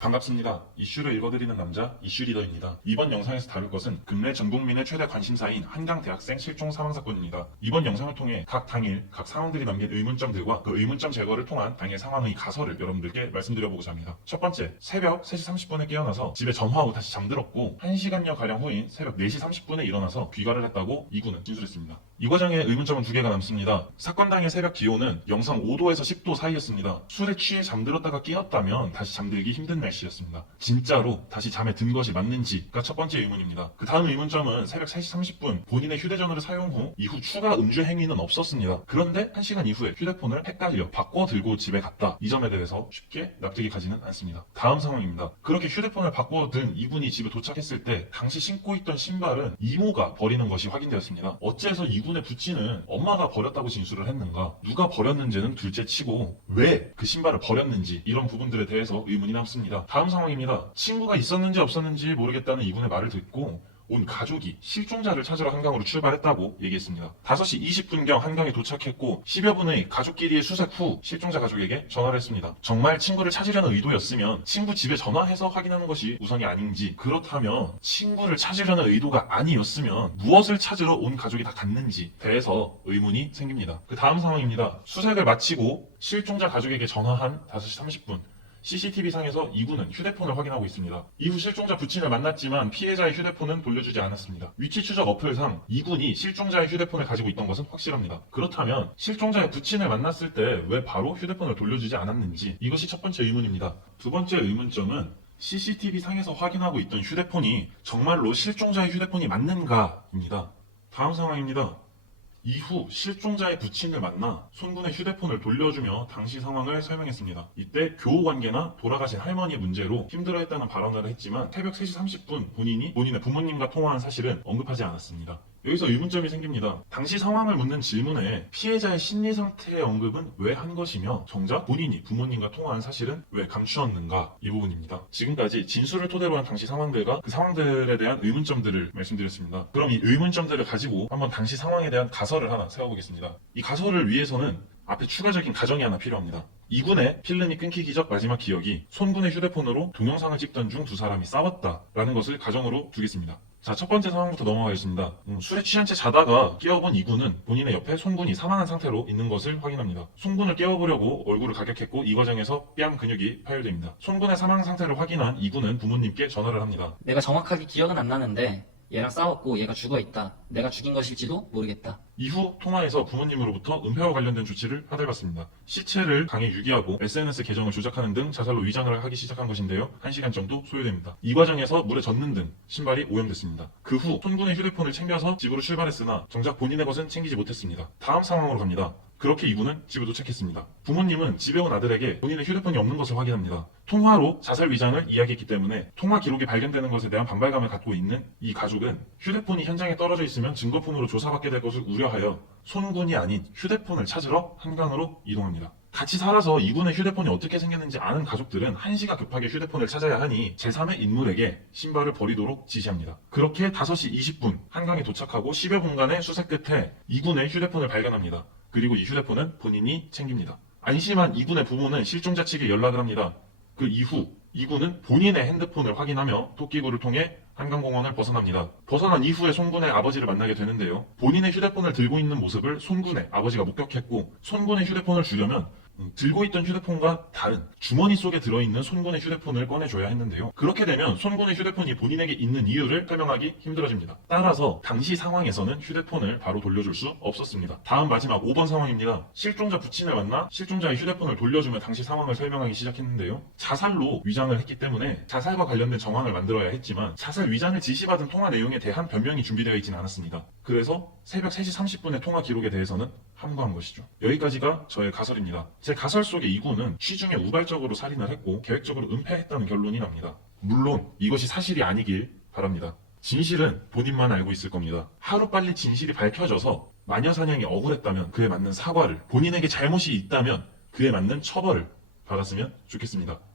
반갑습니다. 이슈를 읽어드리는 남자 이슈 리더입니다. 이번 영상에서 다룰 것은 근래 전 국민의 최대 관심사인 한강 대학생 실종 사망 사건입니다. 이번 영상을 통해 각 당일 각 상황들이 남긴 의문점들과 그 의문점 제거를 통한 당일 상황의 가설을 여러분들께 말씀드려보고자 합니다. 첫 번째, 새벽 3시 30분에 깨어나서 집에 전화 후 다시 잠들었고 1시간여 가량 후인 새벽 4시 30분에 일어나서 귀가를 했다고 이군은 진술했습니다. 이 과정에 의문점은 두 개가 남습니다. 사건 당일 새벽 기온은 영상 5도에서 10도 사이였습니다. 술에 취해 잠들었다가 깨었다면 다시 잠들기 힘든 날씨였습니다. 진짜로 다시 잠에 든 것이 맞는지가 첫 번째 의문입니다. 그 다음 의문점은 새벽 3시 30분 본인의 휴대전화를 사용 후 이후 추가 음주 행위는 없었습니다. 그런데 1시간 이후에 휴대폰을 헷갈려 바꿔 들고 집에 갔다. 이 점에 대해서 쉽게 납득이 가지는 않습니다. 다음 상황입니다. 그렇게 휴대폰을 바꿔 든 이군이 집에 도착했을 때 당시 신고 있던 신발은 이모가 버리는 것이 확인되었습니다. 어째서 이군의 부친은 엄마가 버렸다고 진술을 했는가? 누가 버렸는지는 둘째 치고 왜 그 신발을 버렸는지 이런 부분들에 대해서 의문이 남습니다. 다음 상황입니다. 친구가 있었는지 없었는지 모르겠다는 이군의 말을 듣고 온 가족이 실종자를 찾으러 한강으로 출발했다고 얘기했습니다. 5시 20분경 한강에 도착했고 10여 분의 가족끼리의 수색 후 실종자 가족에게 전화를 했습니다. 정말 친구를 찾으려는 의도였으면 친구 집에 전화해서 확인하는 것이 우선이 아닌지, 그렇다면 친구를 찾으려는 의도가 아니었으면 무엇을 찾으러 온 가족이 다 갔는지 대해서 의문이 생깁니다. 그 다음 상황입니다. 수색을 마치고 실종자 가족에게 전화한 5시 30분 CCTV상에서 이군은 휴대폰을 확인하고 있습니다. 이후 실종자 부친을 만났지만 피해자의 휴대폰은 돌려주지 않았습니다. 위치 추적 어플상 이군이 실종자의 휴대폰을 가지고 있던 것은 확실합니다. 그렇다면 실종자의 부친을 만났을 때 왜 바로 휴대폰을 돌려주지 않았는지, 이것이 첫 번째 의문입니다. 두 번째 의문점은 CCTV상에서 확인하고 있던 휴대폰이 정말로 실종자의 휴대폰이 맞는가입니다. 다음 상황입니다. 이후 실종자의 부친을 만나 손군의 휴대폰을 돌려주며 당시 상황을 설명했습니다. 이때 교우 관계나 돌아가신 할머니의 문제로 힘들어했다는 발언을 했지만 새벽 3시 30분 본인이 본인의 부모님과 통화한 사실은 언급하지 않았습니다. 여기서 의문점이 생깁니다. 당시 상황을 묻는 질문에 피해자의 심리 상태의 언급은 왜 한 것이며 정작 본인이 부모님과 통화한 사실은 왜 감추었는가, 이 부분입니다. 지금까지 진술을 토대로 한 당시 상황들과 그 상황들에 대한 의문점들을 말씀드렸습니다. 그럼 이 의문점들을 가지고 한번 당시 상황에 대한 가설을 하나 세워보겠습니다. 이 가설을 위해서는 앞에 추가적인 가정이 하나 필요합니다. 이군의 필름이 끊기기 전 마지막 기억이 손군의 휴대폰으로 동영상을 찍던 중 두 사람이 싸웠다라는 것을 가정으로 두겠습니다. 자, 첫 번째 상황부터 넘어가겠습니다. 술에 취한 채 자다가 깨어본 이군은 본인의 옆에 손군이 사망한 상태로 있는 것을 확인합니다. 손군을 깨워보려고 얼굴을 가격했고 이 과정에서 뺨 근육이 파열됩니다. 손군의 사망 상태를 확인한 이군은 부모님께 전화를 합니다. 내가 정확하게 기억은 안 나는데 얘랑 싸웠고 얘가 죽어있다. 내가 죽인 것일지도 모르겠다. 이후 통화에서 부모님으로부터 은폐와 관련된 조치를 하달받습니다. 시체를 강에 유기하고 SNS 계정을 조작하는 등 자살로 위장을 하기 시작한 것인데요. 1시간 정도 소요됩니다. 이 과정에서 물에 젖는 등 신발이 오염됐습니다. 그 후 손군의 휴대폰을 챙겨서 집으로 출발했으나 정작 본인의 것은 챙기지 못했습니다. 다음 상황으로 갑니다. 그렇게 이군은 집에 도착했습니다. 부모님은 집에 온 아들에게 본인의 휴대폰이 없는 것을 확인합니다. 통화로 자살 위장을 이야기했기 때문에 통화 기록이 발견되는 것에 대한 반발감을 갖고 있는 이 가족은 휴대폰이 현장에 떨어져 있으면 증거품으로 조사받게 될 것을 우려하여 손군이 아닌 휴대폰을 찾으러 한강으로 이동합니다. 같이 살아서 이군의 휴대폰이 어떻게 생겼는지 아는 가족들은 한시가 급하게 휴대폰을 찾아야 하니 제3의 인물에게 신발을 버리도록 지시합니다. 그렇게 5시 20분 한강에 도착하고 10여 분간의 수색 끝에 이군의 휴대폰을 발견합니다. 그리고 이 휴대폰은 본인이 챙깁니다. 안심한 이군의 부모는 실종자 측에 연락을 합니다. 그 이후 이군은 본인의 핸드폰을 확인하며 토끼구를 통해 한강공원을 벗어납니다. 벗어난 이후에 손군의 아버지를 만나게 되는데요. 본인의 휴대폰을 들고 있는 모습을 손군의 아버지가 목격했고 손군의 휴대폰을 주려면 들고 있던 휴대폰과 다른 주머니 속에 들어있는 손군의 휴대폰을 꺼내줘야 했는데요. 그렇게 되면 손군의 휴대폰이 본인에게 있는 이유를 설명하기 힘들어집니다. 따라서 당시 상황에서는 휴대폰을 바로 돌려줄 수 없었습니다. 다음 마지막 5번 상황입니다. 실종자 부친을 만나 실종자의 휴대폰을 돌려주며 당시 상황을 설명하기 시작했는데요. 자살로 위장을 했기 때문에 자살과 관련된 정황을 만들어야 했지만 자살 위장을 지시받은 통화 내용에 대한 변명이 준비되어 있지는 않았습니다. 그래서 새벽 3시 30분의 통화 기록에 대해서는 함구한 것이죠. 여기까지가 저의 가설입니다. 제 가설 속의 이군은 취중에 우발적으로 살인을 했고 계획적으로 은폐했다는 결론이 납니다. 물론 이것이 사실이 아니길 바랍니다. 진실은 본인만 알고 있을 겁니다. 하루빨리 진실이 밝혀져서 마녀 사냥이 억울했다면 그에 맞는 사과를, 본인에게 잘못이 있다면 그에 맞는 처벌을 받았으면 좋겠습니다.